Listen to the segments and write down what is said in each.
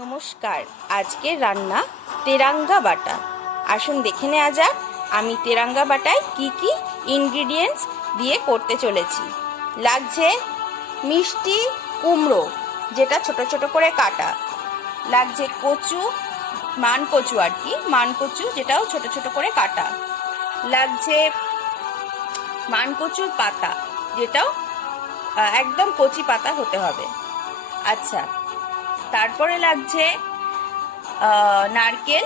নমস্কার। আজকের রান্না তেরাঙ্গা বাটা। আসুন দেখে নেওয়া যাক আমি তেরাঙ্গা বাটায় কি কি ইনগ্রিডিয়েন্টস দিয়ে করতে চলেছি। লাগছে মিষ্টি কুমড়ো, যেটা ছোট ছোট করে কাটা। লাগছে কচু, মানকচু আর কি, মানকচু যেটাও ছোট ছোট করে কাটা। লাগছে মানকচুর পাতা, যেটাও একদম কচি পাতা হতে হবে। আচ্ছা, তারপরে লাগছে নারকেল,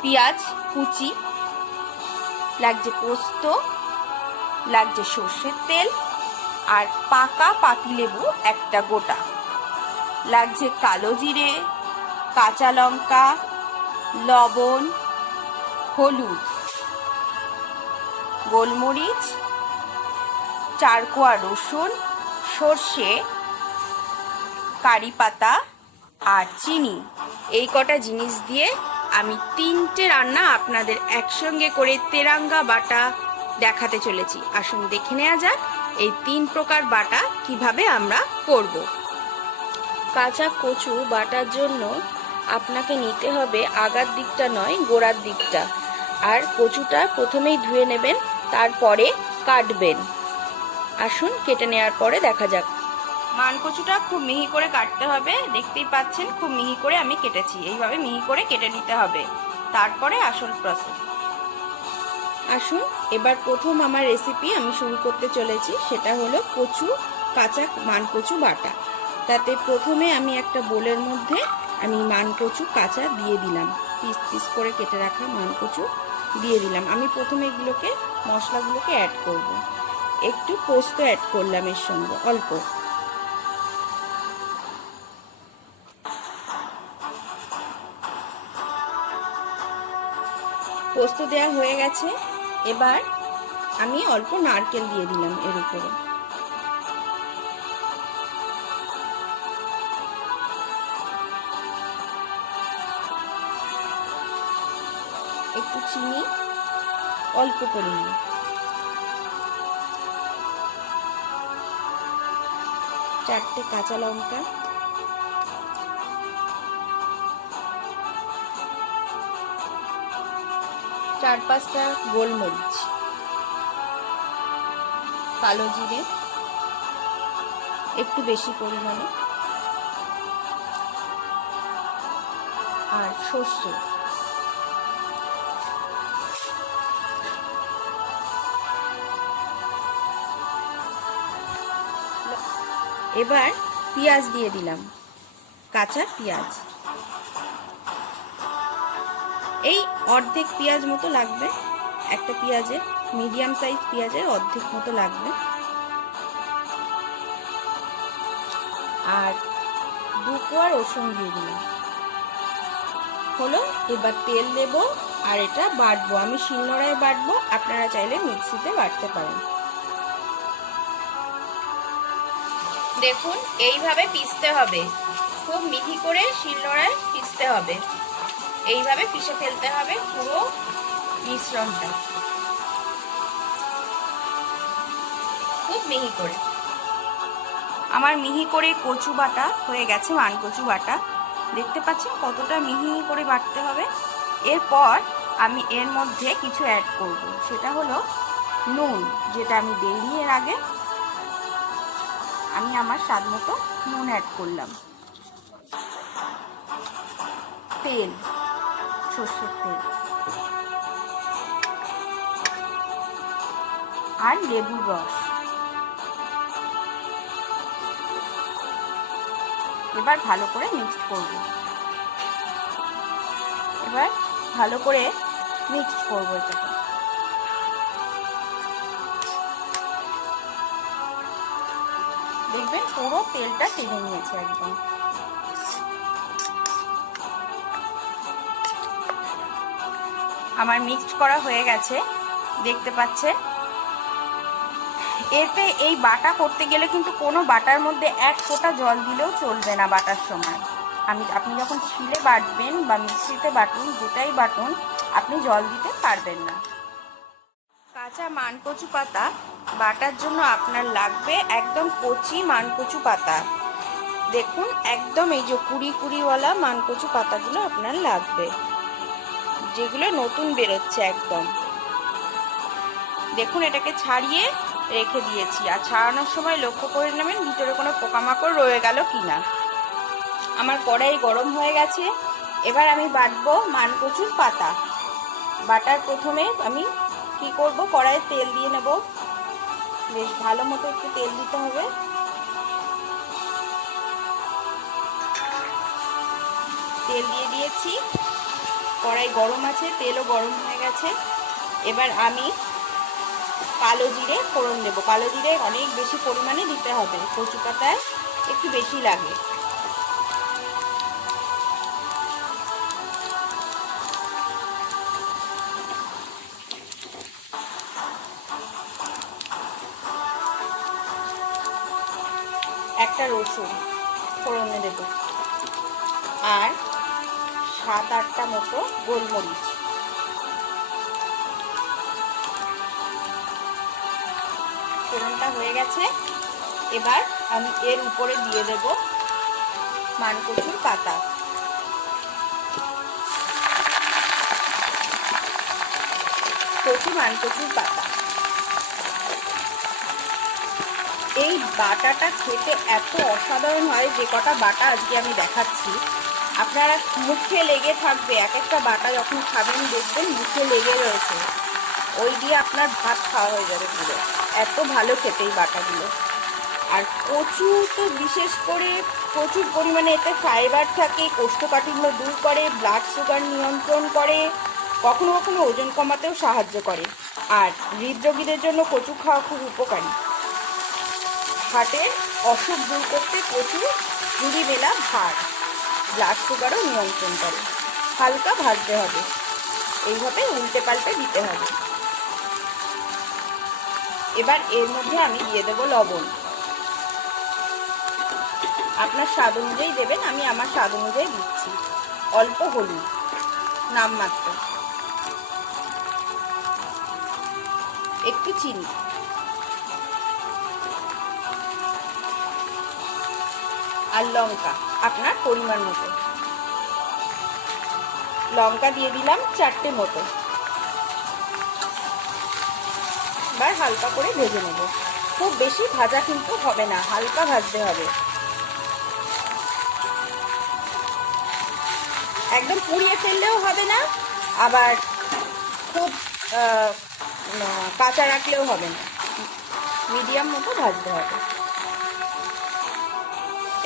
পেঁয়াজ কুচি, লাগছে পোস্ত, লাগছে সর্ষের তেল আর পাকা পাতিলেবু একটা গোটা। লাগছে কালো জিরে, কাঁচা লঙ্কা, লবণ, হলুদ, গোলমরিচ, চারকোয়া রসুন, সর্ষে, কারি পাতা আর চিনি। এই কটা জিনিস দিয়ে আমি 3টে রান্না আপনাদের একসঙ্গে করে তেরাঙ্গা বাটা দেখাতে চলেছি। আসুন দেখে নেওয়া যাক এই 3 প্রকার বাটা কিভাবে আমরা করব। কাঁচা কচু বাটার জন্য আপনাকে নিতে হবে আগার দিকটা নয়, গোড়ার দিকটা। আর কচুটা প্রথমেই ধুয়ে নেবেন, তারপরে কাটবেন। আসুন কেটে নেওয়ার পরে দেখা যাক। মানকচুটা খুব মিহি করে কাটতে হবে, দেখতেই পাচ্ছেন খুব মিহি করে আমি কেটেছি। এইভাবে মিহি করে কেটে নিতে হবে, তারপরে আসল প্রসেস। আসুন এবার প্রথম আমার রেসিপি আমি শুরু করতে চলেছি, সেটা হলো কচু, কাঁচা মানকচু বাটা। তাতে প্রথমে আমি একটা বোলের মধ্যে আমি মানকচু কাঁচা দিয়ে দিলাম, পিস পিস করে কেটে রাখা মানকচু দিয়ে দিলাম। আমি প্রথমে এগুলোকে মশলাগুলোকে অ্যাড করব। একটু পোস্ত অ্যাড করলাম এর সঙ্গে অল্প। পোস্ত দেওয়া হয়ে গেছে, এবার আমি অল্প নারকেল দিয়ে দিলাম এর উপরে। একটু চিনি অল্প পরিমাণ, চারটে কাঁচা লঙ্কা, চার পাঁচটা গোলমরিচ, কালো জিরে একটু বেশি পরিমাণে, আর সর্ষে। এবার পেঁয়াজ দিয়ে দিলাম, কাঁচা পেঁয়াজ। এই অর্ধেক পেঁয়াজ মতো লাগবে, একটা পেঁয়াজের, মিডিয়াম সাইজ পেঁয়াজের অর্ধেক মতো লাগবে। আর 2 কোয়া রসুন দিয়ে দিলাম। হলো, এবার তেল দেব আর এটা বাটবো। আমি শিলনোড়ায় বাটবো, আপনারা চাইলে মিক্সিতে বাটতে পারেন। দেখুন এইভাবে পিষতে হবে, খুব মিহি করে শিলনোড়ায় পিষতে হবে। এইভাবে পিষে ফেলতে হবে পুরো মিশ্রণটা, খুব মিহি করে। আমার মিহি করে কচু বাটা হয়ে গেছে, মানকচু বাটা। দেখতে পাচ্ছেন কতটা মিহি করে বাটতে হবে। এরপর আমি এর মধ্যে কিছু অ্যাড করব, সেটা হলো নুন, যেটা আমি দিইনি এর আগে। আমি আমার স্বাদ মতো নুন অ্যাড করলাম। তেল, সর্ষের তেল, আর লেবুর রস। এবার ভালো করে মিক্সড করব। এবার ভালো করে মিক্সড করব এটাকে। দেখবেন পুরো তেলটা টেনে নিয়েছে একদম। আমার মিক্সড করা হয়ে গেছে, দেখতে পাচ্ছেন। এতে এই বাটা করতে গেলে কিন্তু কোনো বাটার মধ্যে 1 ফোঁটা জল দিলেও চলবে না বাটার সময়। আপনি যখন শিলে বাটবেন বা মিক্সিতে বাটুন, যেটাই বাটুন, আপনি জল দিতে পারবেন না। কাঁচা মানকচু পাতা বাটার জন্য আপনার লাগবে একদম কচি মানকচু পাতা, দেখুন একদম এই যে কুড়ি কুড়িওয়ালা মানকচু পাতাগুলো আপনার লাগবে, যেগুলো নতুন বেরোচ্ছে একদম। দেখুন এটাকে ছাড়িয়ে রেখে দিয়েছি, আর ছাড়ানোর সময় লক্ষ্য করে নেবেন ভিতরে কোনো পোকামাকড় রয়ে গেল কিনা। আমার কড়াই গরম হয়ে গেছে, এবার আমি বাটবো মানকচুর পাতা। বাটার প্রথমে আমি কি করব, কড়াইয়ে তেল দিয়ে নেব, বেশ ভালো মতো একটু তেল দিতে হবে। তেল দিয়ে দিয়েছি, কড়াই গরম আছে, তেলও গরম হয়ে গেছে। এবার আমি কালো জিরে ফোড়ন দেবো। কালো জিরে অনেক বেশি পরিমাণে দিতে হবে, কচু পাতায় একটু বেশি লাগে। একটা রসুন ফোড়নে দেব, আর 7-8টা মতো গোলমরিচ। ফোড়নটা হয়ে গেছে, এবার আমি এর উপরে দিয়ে দেব মানকচুর পাতা। কচু মানকচুর পাতা, এই বাটাটা খেতে এত অসাধারণ হয়, যে কটা বাটা আজকে আমি দেখাচ্ছি আপনারা মুখে লেগে থাকবে। এক একটা বাটা যখন খাবেন দেখবেন মুখে লেগে রয়েছে, ওই দিয়ে আপনার ভাত খাওয়া হয়ে যাবে পুরো, এত ভালো খেতে এই বাটাগুলো। আর কচু তো বিশেষ করে প্রচুর পরিমাণে এতে ফাইবার থাকে, কোষ্ঠকাঠিন্য দূর করে, ব্লাড সুগার নিয়ন্ত্রণ করে, কখনো কখনো ওজন কমাতেও সাহায্য করে। আর হৃদরোগীদের জন্য কচু খাওয়া খুব উপকারী। হার্টের অসুখ দূর করতে কচু 2 বেলা ভাত, ব্লাড সুগারও নিয়ন্ত্রণ করে। হালকা ভাজতে হবে, এইভাবে উল্টে পাল্টে দিতে হবে। এবার এর মধ্যে আমি দিয়ে দেবো লবণ, আপনার স্বাদ অনুযায়ী দেবেন, আমি আমার স্বাদ অনুযায়ী দিচ্ছি। অল্প হলুদ নামমাত্র, একটু চিনি, আর লঙ্কা আপনার পরিমাণ মতো। লঙ্কা দিয়ে দিলাম 4টে মতো। এবার হালকা করে ভেজে নেব, খুব বেশি ভাজা কিন্তু হবে না, হালকা ভাজতে হবে, একদম পুড়িয়ে ফেললেও হবে না, আবার খুব কাঁচা রাখলেও হবে না, মিডিয়াম মতো ভাজতে হবে।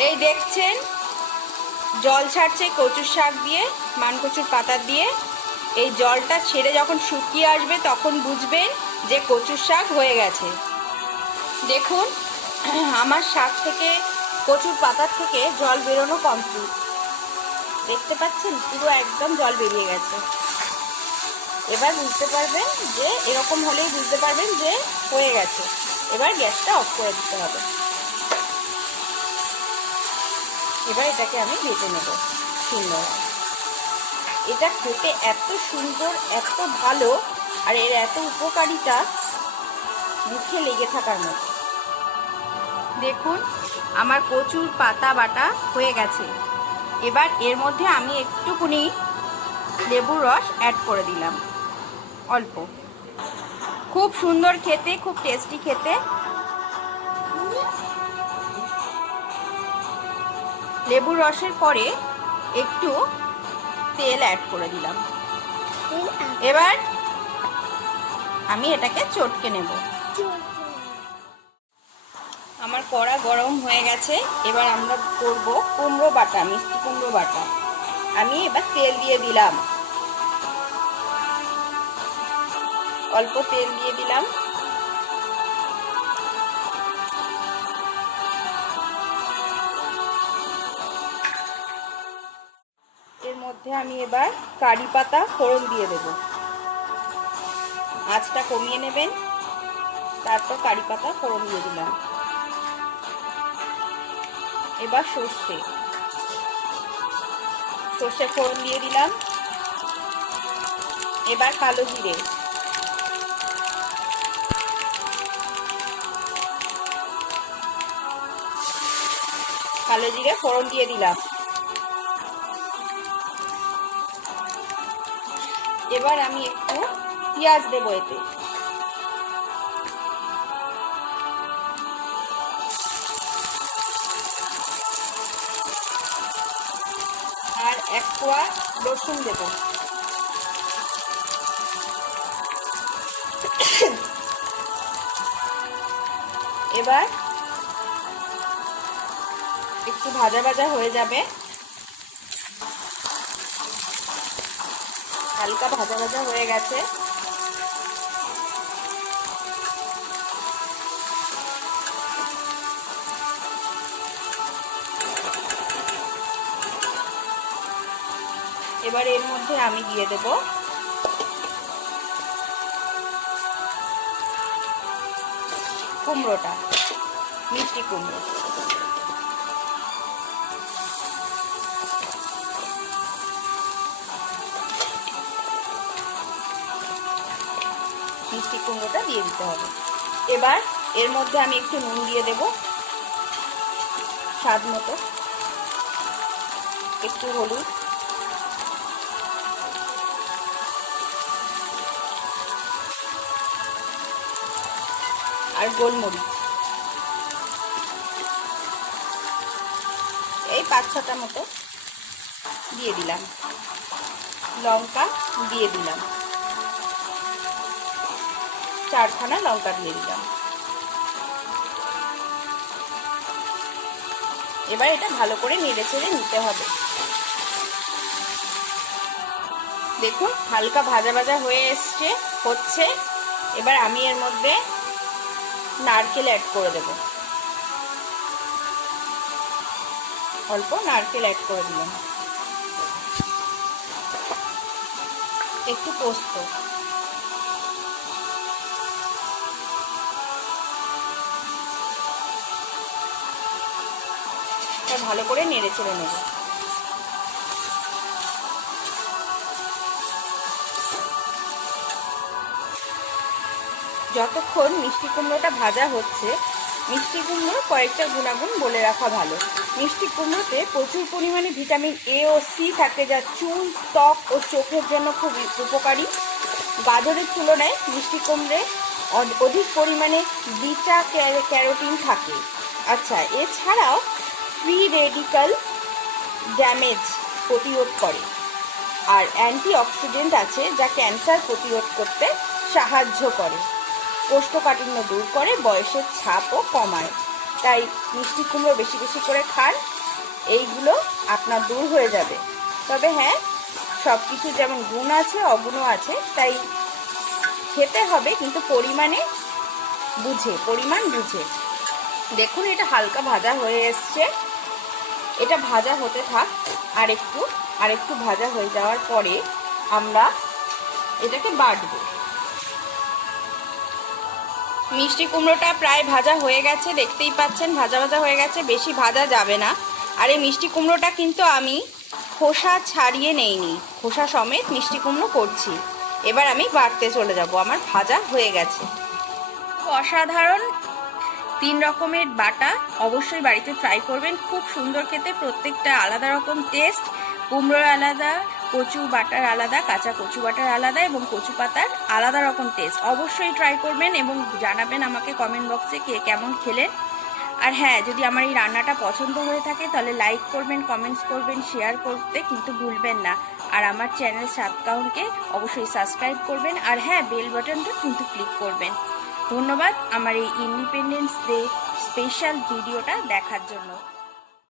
এই দেখছেন জল ছাড়ছে কচুর শাক দিয়ে, মানকচুর পাতা দিয়ে। এই জলটা ছেড়ে যখন শুকিয়ে আসবে তখন বুঝবেন যে কচুর শাক হয়ে গেছে। দেখুন আমার শাক থেকে, কচুর পাতার থেকে জল বেরোনো কমপ্লিট, দেখতে পাচ্ছেন পুরো একদম জল বেরিয়ে গেছে। এবার বুঝতে পারবেন যে এরকম হলেই বুঝতে পারবেন যে হয়ে গেছে। এবার গ্যাসটা অফ করে দিতে হবে। এবার এটাকে আমি ভেজে নেব সুন্দর। এটা খেতে এত সুন্দর, এত ভালো, আর এর এত উপকারিতা মুখে লেগে থাকার মতো। দেখুন আমার কচুর পাতা বাটা হয়ে গেছে। এবার এর মধ্যে আমি একটুখানি লেবুর রস অ্যাড করে দিলাম, অল্প। খুব সুন্দর খেতে, খুব টেস্টি খেতে। লেবুর রসের পরে একটু তেল অ্যাড করে দিলাম। এবার আমি এটাকে চটকে নেব। আমার কড়া গরম হয়ে গেছে, এবার আমরা করব কুমড়ো বাটা, মিষ্টি কুমড়ো বাটা। আমি এবার তেল দিয়ে দিলাম, অল্প তেল দিয়ে দিলাম। এর মধ্যে আমি এবার কারি পাতা ফোড়ন দিয়ে দেব। আঁচটা কমিয়ে নেবেন, তারপর কারি পাতা ফোড়ন দিয়ে দিলাম। এবার সর্ষে ফোড়ন দিয়ে দিলাম। এবার কালো জিরে, কালো জিরে ফোড়ন দিয়ে দিলাম। এবার আমি একটু পেঁয়াজ দেবো এতে। আর 1 কোয়া রসুন দেব। এবার একটু ভাজা ভাজা হয়ে যাবে, হালকা ভাজা ভাজা হয়ে গেছে। এবার এর মধ্যে আমি দিয়ে দেব কুমড়োটা, মিষ্টি কুমড়ো। মিষ্টি কুমড়োটা দিয়ে দিতে হবে। এবার এর মধ্যে আমি একটু নুন দিয়ে দেব স্বাদ মতো, একটু হলুদ, আর গোলমরিচ এই 5-6টা মতো দিয়ে দিলাম। লঙ্কা দিয়ে দিলাম, 4খানা লঙ্কা দিয়ে দিলাম। এবার এটা ভালো করে নেড়ে চেড়ে নিতে হবে। দেখুন হালকা ভাজা ভাজা হয়ে হচ্ছে। এবার আমি এর মধ্যে নারকেল অ্যাড করে দেব, অল্প নারকেল অ্যাড করে দিলাম, একটু পোস্ত। ভালো করে নেড়ে চেড়ে নেব। যতক্ষণ মিষ্টি কুমড়োটা ভাজা হচ্ছে, মিষ্টি কুমড়োর কয়েকটা গুণাগুণ বলে রাখা ভালো। মিষ্টি কুমড়োতে প্রচুর পরিমাণে ভিটামিন এ ও সি থাকে, যা চুল, ত্বক ও চোখের জন্য খুব উপকারী। গাজরের তুলনায় মিষ্টি কুমড়োয় অধিক পরিমাণে বিটা ক্যারোটিন থাকে। আচ্ছা, এছাড়াও ফ্রি রেডিক্যাল ড্যামেজ প্রতিরোধ করে, আর অ্যান্টিঅক্সিডেন্ট আছে যা ক্যান্সার প্রতিরোধ করতে সাহায্য করে, কোষ্ঠকাঠিন্য দূর করে, বয়সের ছাপও কমায়। তাই মিষ্টি কুমড়ো বেশি বেশি করে খান, এইগুলো আপনার দূর হয়ে যাবে। তবে হ্যাঁ, সব কিছু যেমন গুণ আছে অগুণও আছে, তাই খেতে হবে কিন্তু পরিমাণ বুঝে। দেখুন এটা হালকা ভাজা হয়ে এসছে, এটা ভাজা হতে থাক। আর একটু ভাজা হয়ে যাওয়ার পরে আমরা এটাকে বাটবো। মিষ্টি কুমড়োটা প্রায় ভাজা হয়ে গেছে, দেখতেই পাচ্ছেন ভাজা ভাজা হয়ে গেছে, বেশি ভাজা যাবে না। আর এই মিষ্টি কুমড়োটা কিন্তু আমি খোসা ছাড়িয়ে নেইনি, খোসা সমেত মিষ্টি কুমড়ো করছি। এবার আমি বাটতে চলে যাব, আমার ভাজা হয়ে গেছে। অসাধারণ 3 রকমের বাটা অবশ্যই বাড়িতে ট্রাই করবেন, খুব সুন্দর খেতে, প্রত্যেকটা আলাদা রকম টেস্ট। কুমড়োর আলাদা, কচু বাটার আলাদা, কাঁচা কচু বাটার আলাদা এবং কচু পাতার আলাদা রকম টেস্ট। অবশ্যই ট্রাই করবেন এবং জানাবেন আমাকে কমেন্ট বক্সে কে কেমন খেলেন। আর হ্যাঁ, যদি আমার এই রান্নাটা পছন্দ হয়ে থাকে তাহলে লাইক করবেন, কমেন্টস করবেন, শেয়ার করতে কিন্তু ভুলবেন না। আর আমার চ্যানেল সাতকাহনকে অবশ্যই সাবস্ক্রাইব করবেন, আর হ্যাঁ, বেল বাটনটা কিন্তু ক্লিক করবেন। ধন্যবাদ আমার এই ইন্ডিপেন্ডেন্স ডে স্পেশাল ভিডিওটা দেখার জন্য।